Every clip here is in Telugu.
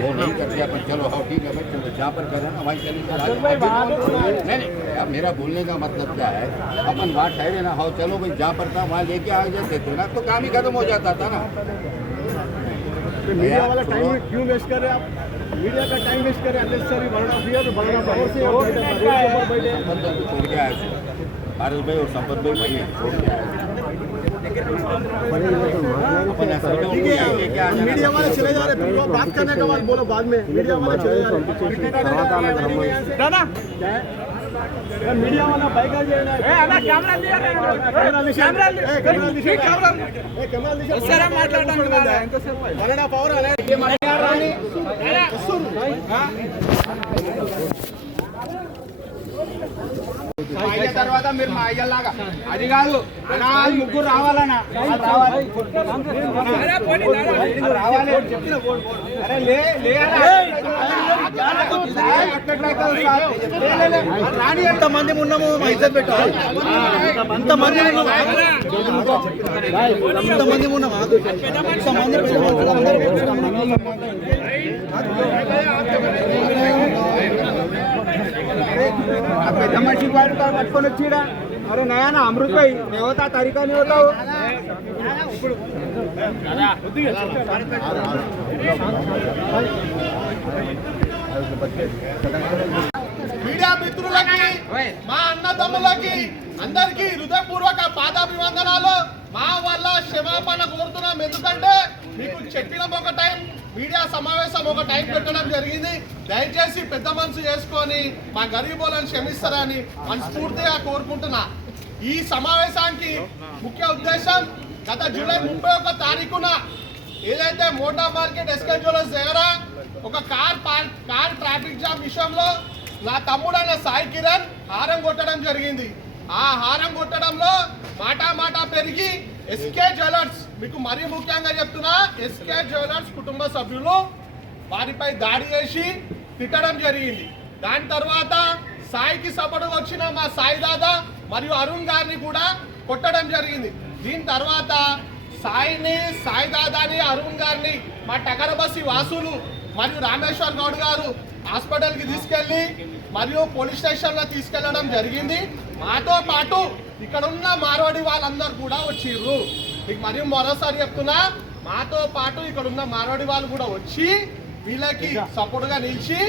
वो नहीं करते अपन चलो हाँ ठीक है भाई चलो जहाँ पर करें ना वहीं चलिए। नहीं अब मेरा बोलने का मतलब क्या है, अपन वहाँ ठहरे ना हाँ चलो भाई जहाँ पर था वहाँ लेके आ जाते थे ना तो काम ही खत्म हो जाता था ना। मीडिया वाला टाइम क्यों वेस्ट कर रहे हैं आप? मीडिया का टाइम वेस्ट कर रहे हैं। अननेसेसरी बड़ा फियर तो बड़ा पावर से छोड़ के आए भारत भाई और संपत भाई वही छोड़ के आए। मीडिया वाले चले जा रहे हैं, बात करने के बाद बोलो बाद में। मीडिया वाले चले जा रहे हैं, मीडिया वाला बाइक आ जाए ना कैमरा लिया తర్వాత మీరు మా అయ్యలాగా అది కాదు ముగ్గురు రావాలన్నా రావాలి రాని ఎంతమంది ఉన్నాము ఇజ్జత్ పెట్టాలి అంతమంది అంతమంది ఉన్నాము అంతమంది పెద్ద మనిషి పట్టుకొని వచ్చిడా? अरे नया ना अमृत भाई नहीं होता तरीका नहीं होता मीडिया మిత్రులకి మా అన్నదమ్ములకి అందరికీ హృదయపూర్వక పాదాభివందనాలు. మా వల్ల క్షమాపణ కోరుతున్నాం. ఎందుకంటే మీకు చెప్పిన ఒక టైం మీడియా సమావేశం ఒక టైం పెట్టడం జరిగింది. దయచేసి పెద్ద మనసు చేసుకొని మా గరీబోలను క్షమిస్తారని మనస్ఫూర్తిగా కోరుకుంటున్నా. ఈ సమావేశానికి ముఖ్య ఉద్దేశం గత జూలై 31 తారీఖున ఏదైతే మోటా మార్కెట్ ఎస్కే జ్యువెలర్స్ దగ్గర ఒక కార్ ట్రాఫిక్ జామ్ విషయంలో నా తమ్ముడైన సాయి కిరణ్ హారం కొట్టడం జరిగింది. ఆ హారం కొట్టడంలో మాటా పెరిగి ఎస్కే జ్యువెలర్స్, మీకు మరీ ముఖ్యంగా చెప్తున్నా, ఎస్కే జ్యువెలర్స్ కుటుంబ సభ్యులు వారిపై దాడి చేసి తిట్టడం జరిగింది. దాని తర్వాత సాయికి సపోర్టుగా వచ్చిన మా సాయి దాదా మరియు అరుణ్ గారిని కూడా కొట్టడం జరిగింది. దీని తర్వాత సాయి దాదాని అరుణ్ గారిని మా టకరబస్సి వాసులు మరియు రామేశ్వర్ గౌడ్ గారు హాస్పిటల్కి తీసుకెళ్ళి మరియు పోలీస్ స్టేషన్లో తీసుకెళ్లడం జరిగింది. మాతో పాటు ఇక్కడ ఉన్న మార్వాడి వాళ్ళందరూ కూడా వచ్చిర్రు. మీకు మరియు మరోసారి చెప్తున్నా, మాతో పాటు ఇక్కడ ఉన్న మార్వాడి వాళ్ళు కూడా వచ్చి వీళ్ళకి సపోర్ట్ గా నిలిచి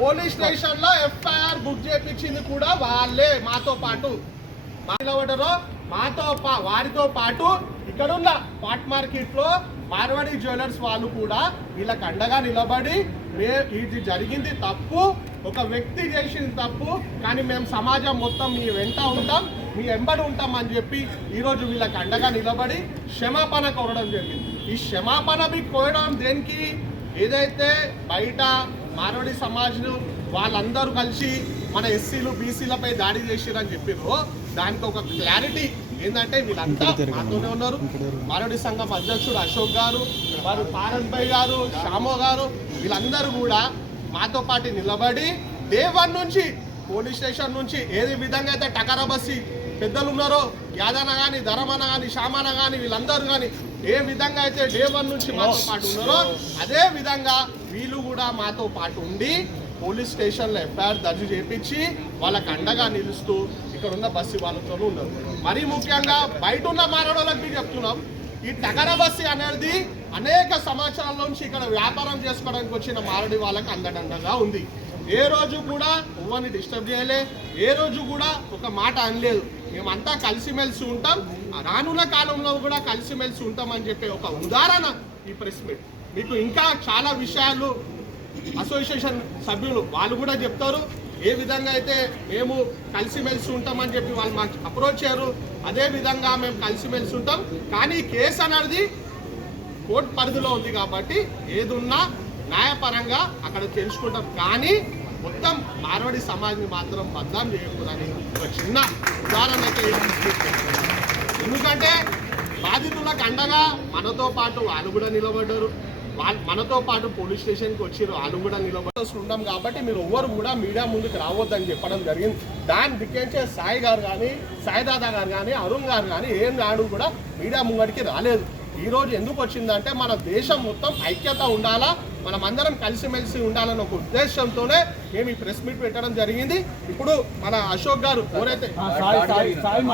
పోలీస్ స్టేషన్ లో ఎఫ్ఐఆర్ బుక్ చేయించింది కూడా వాళ్ళే. మాతో పాటు వారితో పాటు ఇక్కడున్న పాట్ మార్కెట్ లో మార్వాడి జ్యువెలర్స్ వాళ్ళు కూడా వీళ్ళకి అండగా నిలబడి ఇది జరిగింది తప్పు, ఒక వ్యక్తి చేసింది తప్పు, కానీ మేము సమాజం మొత్తం మీ వెంట ఉంటాం, మీ వెంబడి ఉంటాం అని చెప్పి ఈరోజు వీళ్ళకి అండగా నిలబడి క్షమాపణ కోరడం జరిగింది. ఈ క్షమాపణ మీకు కోరడం దేనికి? ఏదైతే బయట మార్వాడి సమాజం వాళ్ళందరూ కలిసి మన ఎస్సీలు బీసీలపై దాడి చేసిరని చెప్పారు, దానికి ఒక క్లారిటీ ఏంటంటే వీళ్ళంతా మాతోనే ఉన్నారు. మార్వాడి సంఘం అధ్యక్షుడు అశోక్ గారు, వారు పారన్ భాయ్ గారు, శ్యామో గారు, వీళ్ళందరూ కూడా మాతో పాటు నిలబడి డే 1 నుంచి పోలీస్ స్టేషన్ నుంచి ఏది విధంగా అయితే టకరబస్సి పెద్దలు ఉన్నారో, యాదన్న కానీ, ధరమన్న కానీ, శ్యామన్న కానీ, వీళ్ళందరూ కానీ ఏ విధంగా అయితే డే 1 నుంచి మాతో పాటు ఉన్నారో అదే విధంగా వీళ్ళు కూడా మాతో పాటు ఉండి పోలీస్ స్టేషన్లో ఎఫ్ఐఆర్ దర్జు చేయించి వాళ్ళకి అండగా నిలుస్తూ ఇక్కడ ఉన్న బస్సు వాళ్ళతో ఉన్నారు. మరీ ముఖ్యంగా బయట ఉన్న మారడోళ్ళకి చెప్తున్నాం, ఈ టకరబస్సి అనేది అనేక సంవత్సరాల నుంచి ఇక్కడ వ్యాపారం చేసుకోవడానికి వచ్చిన మారడి వాళ్ళకి అండదండగా ఉంది. ఏ రోజు కూడా ఎవరిని డిస్టర్బ్ చేయలే, ఏ రోజు కూడా ఒక మాట అనలేదు. మేమంతా కలిసిమెలిసి ఉంటాం, రానున్న కాలంలో కూడా కలిసిమెలిసి ఉంటామని చెప్పే ఒక ఉదాహరణ ఈ ప్రెస్ మీట్. మీకు ఇంకా చాలా విషయాలు అసోసియేషన్ సభ్యులు వాళ్ళు కూడా చెప్తారు, ఏ విధంగా అయితే మేము కలిసిమెలిసి ఉంటామని చెప్పి వాళ్ళు మాకు అప్రోచ్ అయ్యారు, అదే విధంగా మేము కలిసిమెలిసి ఉంటాం. కానీ కేసు అనేది కోర్టు పరిధిలో ఉంది కాబట్టి ఏదున్నా న్యాయపరంగా అక్కడ తెలుసుకుంటాం. కానీ మొత్తం మార్వాడి సమాజాన్ని మాత్రం బద్నాం చేయకూడదని ఒక చిన్న ఉదాహరణ అయితే. ఎందుకంటే బాధితులకు అండగా మనతో పాటు వాళ్ళు కూడా నిలబడ్డారు. మనతో పాటు పోలీస్ స్టేషన్కి వచ్చి వాళ్ళు కూడా నిలబడి ఉన్నాం కాబట్టి మీరు ఎవ్వరు కూడా మీడియా ముందుకు రావద్దని చెప్పడం జరిగింది. దాన్ని దిక్కించే సాయి గారు కానీ, సాయిదాదా గారు కానీ, అరుణ్ గారు కానీ ఏం నాడు కూడా మీడియా ముంగడికి రాలేదు. ఈరోజు ఎందుకు వచ్చిందంటే మన దేశం మొత్తం ఐక్యత ఉండాలా, మనం అందరం కలిసిమెలిసి ఉండాలన్న ఒక ఉద్దేశంతోనే మేము ఈ ప్రెస్ మీట్ పెట్టడం జరిగింది. ఇప్పుడు మన అశోక్ గారు ఎవరైతే